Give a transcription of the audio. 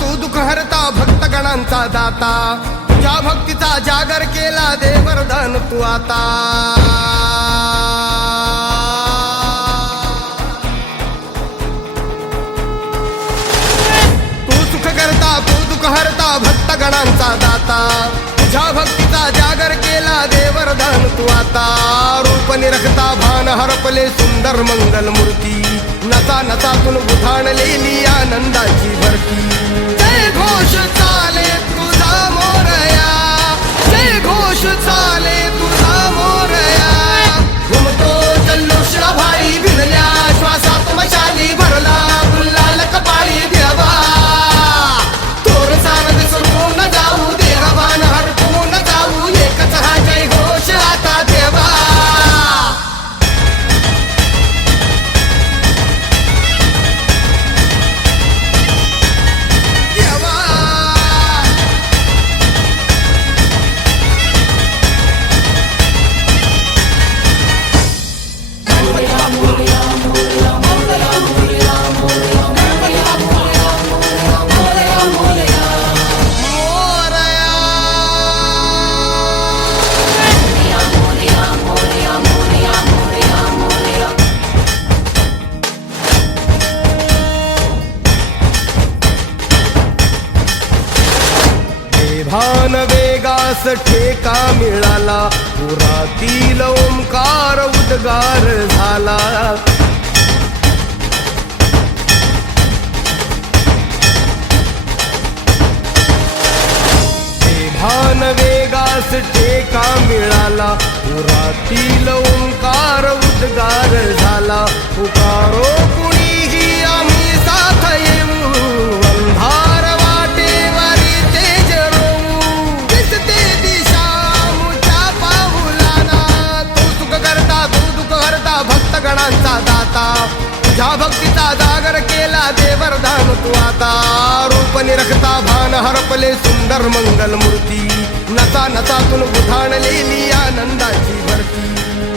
तू दुःख हरता भक्तगणांचा दाता तुझ्या भक्तीचा जागर केला दे वरदान तू आता तू सुख करता तू दुःख हरता भक्तगणांचा दाता तुझ्या भक्तीचा जागर केला दे वरदान तू आता रूप निरखता भान हरपले सुंदर मंगल मूर्ती नसा नसातून उधाणलेली आनंदाची भरती जय घोष चाले तुझा मोरया जय घोष चाले तुझा मोरया घुमतो जल्लोष भाई भिडल्या श्वासात मशाली भरला गुलाल कपाळी देवा तोर सारद सोडून जाऊ देहवान हरपून जाऊ एकच हा जय घोष आता देवा भान वेगास ठेका मिळाला पुरातील ओंकार उद्गार झाला भान वेगास ठेका मिळाला पुरातील ओंकार उद्गार झाला पुकारो कुणीही आम्ही साथ येऊ अंधार वाटेवरी तेज रोवू दिसते दिशा मुच्या पाऊलाना तू सुख करता तू दुःख हरता भक्तगणांचा दाता तुझ्या भक्तीचा जागर केला दे वरदान तू आता रूप निरखता भान हरपले सुंदर मंगल मूर्ती नसा नसातून उधाणलेली आनंदाची भरती